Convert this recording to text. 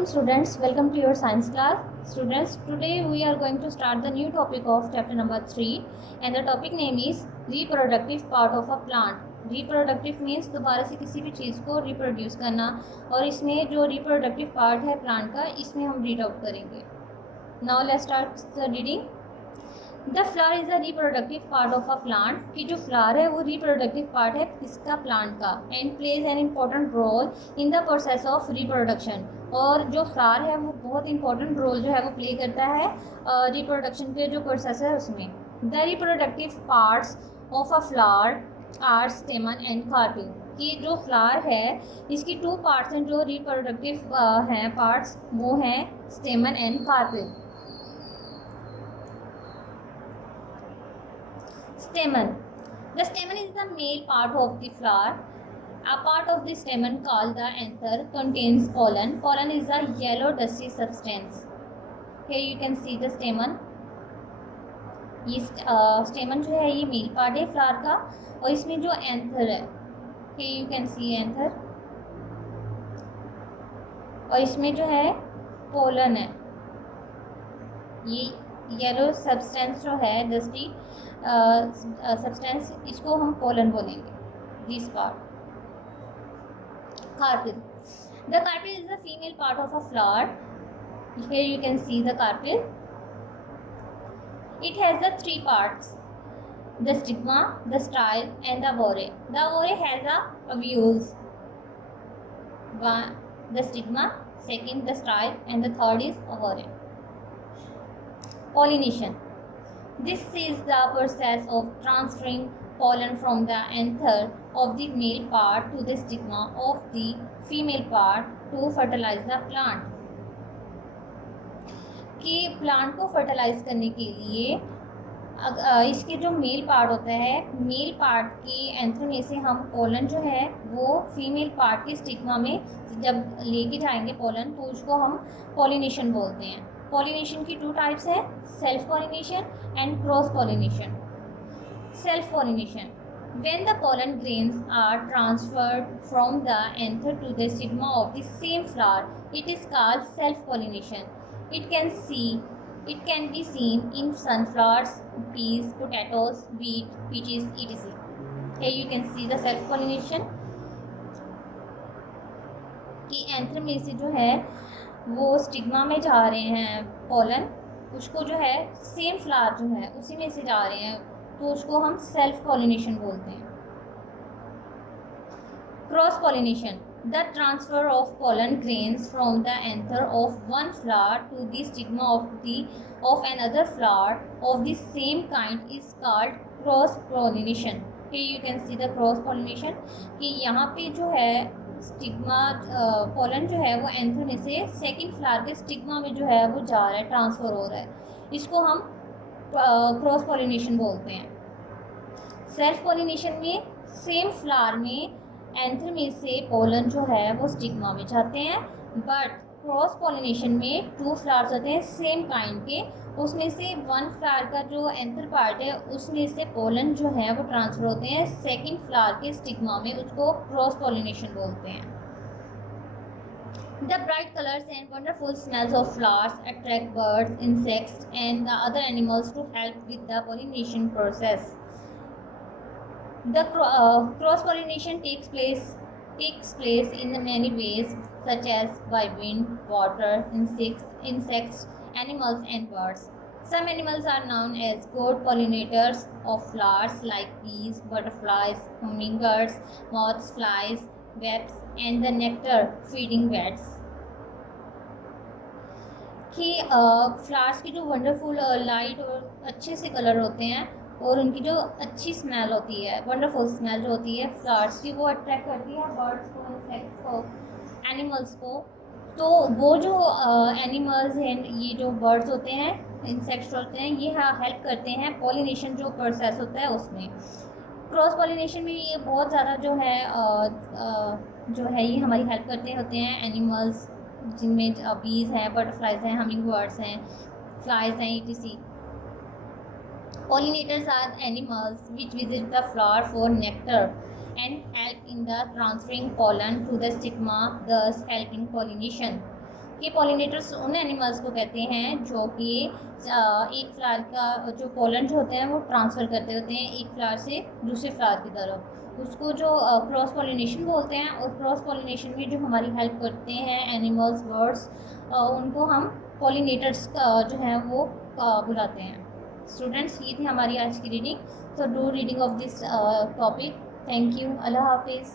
Welcome students, welcome to your science class. Students, today we are going to start the new topic of chapter number 3 and the topic name is reproductive part of a plant. Reproductive means दोबारा से किसी भी चीज़ को reproduce करना और इसमें जो reproductive part है plant का इसमें हम read out करेंगे. Now let's start the reading. The flower is the reproductive part of a plant कि जो फ्लावर है वो रिप्रोडक्टिव पार्ट है किसका, प्लांट का. And plays an important role in the process of reproduction. और जो फ्लावर है वो बहुत इंपॉर्टेंट रोल जो है वो प्ले करता है रिप्रोडक्शन के जो प्रोसेस है उसमें. The reproductive parts of a flower are stamen and carpel. कि जो फ्लावर है इसकी टू पार्ट्स हैं जो रिप्रोडक्टिव हैं पार्ट्स, वो हैं स्टेमन and carpel. Stamen. The stamen is the male part of the flower. A part of the stamen called the anther contains pollen. Pollen is a yellow dusty substance. Here you can see the stamen. ये stamen जो है ये male part है flower का और इसमें जो anther है, here you can see anther, और इसमें जो है पोलन है. ये येलो सब्सटेंस जो है डस्टी सब्सटेंस इसको हम पोलन बोलेंगे. This part carpel. The carpel is the female part of a flower. Here you can see the carpel. It has the three parts, the stigma, the style and the ovary. The ovary has ovules. The stigma, second the style, and the third is ovary. Pollination. This is the process of transferring pollen from the anther of the male part to the stigma of the female part to fertilize the plant. कि plant को fertilise करने के लिए इसके जो male part होता है, male part की एंथर में से हम पोलन जो है वो फीमेल पार्ट के स्टिग्मा में जब लेके जाएंगे पोलन तो उसको हम पॉलिनेशन बोलते हैं. पॉलिनेशन की टू टाइप्स हैं, self pollination and cross pollination. Self pollination, when the pollen grains are transferred from the anther to the stigma of the same flower, it is called self pollination. It can be seen in sunflowers, peas, potatoes, wheat, peaches, etc. Here you can see the self pollination. कि anther में से जो है वो stigma में जा रहे हैं पोलन, उसको जो है सेम फ्लावर जो है उसी में से जा रहे हैं तो उसको हम सेल्फ पॉलिनेशन बोलते हैं. Cross pollination, the transfer of pollen grains from the anther of one flower to the stigma of another flower of the same kind is called cross pollination. Here you can see the cross pollination कि यहाँ पे जो है stigma pollen जो है वो anther में से सेकंड फ्लावर के स्टिग्मा में जो है वो जा रहा है, ट्रांसफ़र हो रहा है. इसको हम क्रॉस पॉलिनेशन बोलते हैं. सेल्फ पॉलिनेशन में सेम फ्लावर में एंथर में से पोलन जो है वो स्टिग्मा में जाते हैं, बट क्रॉस पॉलिनेशन में टू फ्लावर्स होते हैं सेम काइंड के, उसमें से वन फ्लावर का जो एंथर पार्ट है उसमें से पोलन जो है वो ट्रांसफ़र होते हैं सेकंड फ्लावर के स्टिग्मा में, उसको क्रॉस पॉलिनेशन बोलते हैं. The bright colours and wonderful smells of flowers attract birds, insects and the other animals to help with the pollination process. The cross pollination takes place in many ways such as by wind, water, insects, animals and birds. Some animals are known as good pollinators of flowers like bees, butterflies, hummingbirds, moths, flies, wasps and the nectar feeding bats. कि flowers की जो wonderful light और अच्छे से colour होते हैं और उनकी जो अच्छी स्मेल होती है, वंडरफुल स्मेल जो होती है फ्लावर्स की, वो अट्रैक्ट करती है बर्ड्स को, इंसेक्ट्स को, एनिमल्स को. तो वो जो एनिमल्स हैं, ये जो बर्ड्स होते हैं, इंसेक्ट्स होते हैं, ये हेल्प करते हैं पॉलिनेशन जो प्रोसेस होता है उसमें. क्रॉस पॉलिनेशन में ये बहुत ज़्यादा जो है ये हमारी हेल्प करते होते हैं एनिमल्स, जिनमें बीज हैं, बटरफ्लाइज हैं, हमिंग बर्ड्स हैं, फ्लाइज हैं, etc. Pollinators are animals which visit the flower for nectar and help in the transferring pollen to the stigma, thus helping pollination. कि पॉलिनेटर्स उन एनिमल्स को कहते हैं जो कि एक फ्लावर का जो पोलन जो होते हैं वो ट्रांसफ़र करते होते हैं एक फ्लावर से दूसरे फ्लावर की तरफ, उसको जो क्रॉस पॉलिनेशन बोलते हैं। और क्रॉस पॉलिनेशन में जो हमारी हेल्प करते हैं एनिमल्स, बर्ड्स, उनको हम पॉलिनेटर्स जो हैं वो बुलाते हैं। स्टूडेंट्स, ये थी हमारी आज की reading. So do reading of this topic. Thank you. Allah Hafiz.